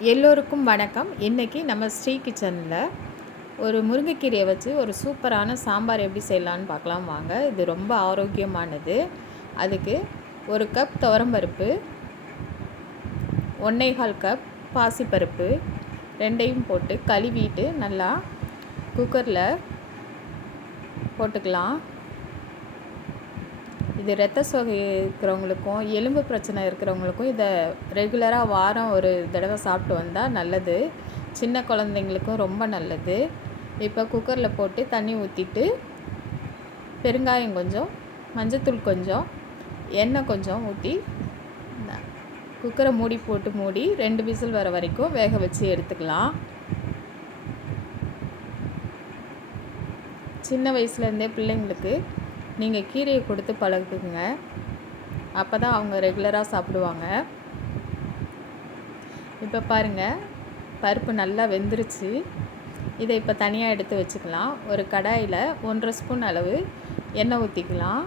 எல்லோருக்கும் வணக்கம். இன்றைக்கி நம்ம ஸ்ரீ கிச்சனில் ஒரு முருங்கைக்கீரையை வச்சு ஒரு சூப்பரான சாம்பார் எப்படி செய்யலான்னு பார்க்கலாம் வாங்க. இது ரொம்ப ஆரோக்கியமானது. அதுக்கு ஒரு கப் துவரம்பருப்பு ஒன்னேகால் கப் பாசிப்பருப்பு ரெண்டையும் போட்டு கழுவிட்டு நல்லா குக்கரில் போட்டுக்கலாம். இது ரத்த சோகை இருக்கிறவங்களுக்கும் எலும்பு பிரச்சனை இருக்கிறவங்களுக்கும் இதை ரெகுலராக வாரம் ஒரு தடவை சாப்பிட்டு வந்தால் நல்லது. சின்ன குழந்தைங்களுக்கும் ரொம்ப நல்லது. இப்போ குக்கரில் போட்டு தண்ணி ஊற்றிட்டு பெருங்காயம் கொஞ்சம் மஞ்சத்தூள் கொஞ்சம் எண்ணெய் கொஞ்சம் ஊற்றி குக்கரை மூடி போட்டு மூடி ரெண்டு விசில் வர வரைக்கும் வேக வச்சு எடுத்துக்கலாம். சின்ன வயசுலேருந்தே பிள்ளைங்களுக்கு நீங்கள் கீரையை கொடுத்து பழகுங்க. அப்போ தான் அவங்க ரெகுலராக சாப்பிடுவாங்க. இப்போ பாருங்கள் பருப்பு நல்லா வெந்துருச்சு. இதை இப்போ தனியாக எடுத்து வச்சுக்கலாம். ஒரு கடாயில் ஒன்றரை ஸ்பூன் அளவு எண்ணெய் ஊற்றிக்கலாம்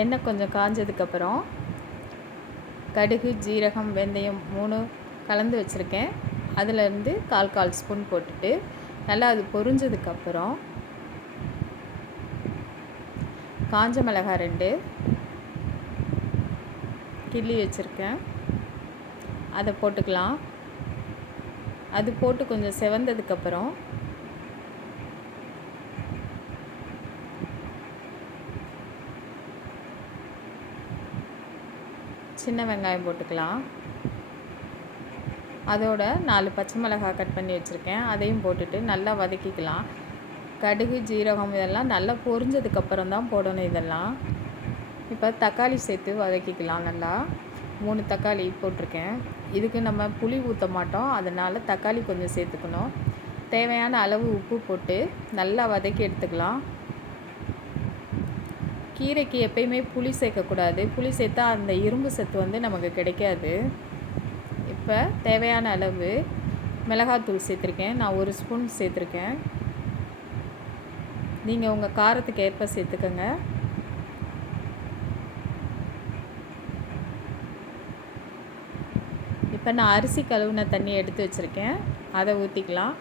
எண்ணெய் கொஞ்சம் காஞ்சதுக்கப்புறம் கடுகு ஜீரகம் வெந்தயம் மூணு கலந்து வச்சுருக்கேன். அதிலேருந்து கால் கால் ஸ்பூன் போட்டுட்டு நல்லா அது பொரிஞ்சதுக்கப்புறம் காஞ்ச மிளகாய் ரெண்டு. கிள்ளி வச்சுருக்கேன். அதை போட்டுக்கலாம். அது போட்டு கொஞ்சம் செவந்ததுக்கப்புறம் சின்ன வெங்காயம் போட்டுக்கலாம். அதோட நாலு பச்சை மிளகாய் கட் பண்ணி வச்சுருக்கேன். அதையும் போட்டுட்டு நல்லா வதக்கிக்கலாம். கடுகு ஜீரகம் இதெல்லாம் நல்லா பொரிஞ்சதுக்கப்புறம் தான் போடணும் இதெல்லாம். இப்போ தக்காளி சேர்த்து வதக்கிக்கலாம் நல்லா. மூணு தக்காளி போட்டிருக்கேன். இதுக்கு நம்ம புளி ஊற்ற மாட்டோம். அதனால் தக்காளி கொஞ்சம் சேர்த்துக்கணும். தேவையான அளவு உப்பு போட்டு நல்லா வதக்கி எடுத்துக்கலாம். கீரைக்கு எப்பயுமே புளி சேர்க்கக்கூடாது. புளி சேர்த்தா அந்த இரும்பு சத்து வந்து நமக்கு கிடைக்காது. இப்போ தேவையான அளவு மிளகாத்தூள் சேர்த்துருக்கேன். நான் ஒரு ஸ்பூன் சேர்த்துருக்கேன். நீங்கள் உங்கள் காரத்துக்கு ஏற்ப சேர்த்துக்கோங்க. இப்போ நான் அரிசி கழுவுன தண்ணி எடுத்து வச்சுருக்கேன். அதை ஊற்றிக்கலாம்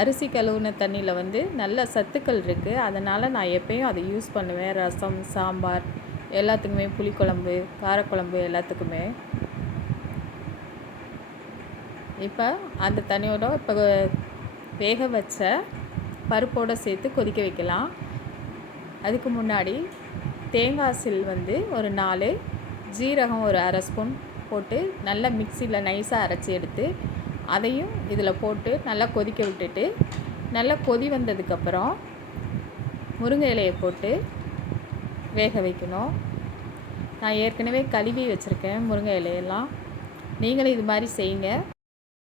அரிசி கழுவுன தண்ணியில் வந்து நல்ல சத்துக்கள் இருக்குது அதனால் நான் எப்பயும் அதை யூஸ் பண்ணுவேன். ரசம் சாம்பார் எல்லாத்துக்குமே புளிக்குழம்பு காரக்குழம்பு எல்லாத்துக்குமே. இப்போ அந்த தண்ணியோட இப்போ வேக வச்ச பருப்போடு சேர்த்து கொதிக்க வைக்கலாம். அதுக்கு முன்னாடி தேங்காய் சில் வந்து ஒரு நாலு ஜீரகம் ஒரு அரை ஸ்பூன் போட்டு நல்லா மிக்சியில் நைஸாக அரைச்சி எடுத்து அதையும் இதில் போட்டு நல்லா கொதிக்க விட்டுட்டு நல்லா கொதி வந்ததுக்கப்புறம் முருங்கை இலையை போட்டு வேக வைக்கணும். நான் ஏற்கனவே கழுவி வச்சுருக்கேன் முருங்கை இலையெல்லாம். நீங்களும் இது மாதிரி செய்யுங்க.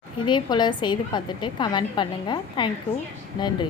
இதே போல் செய்து பார்த்துட்டு கமெண்ட் பண்ணுங்கள் தேங்க்யூ நன்றி.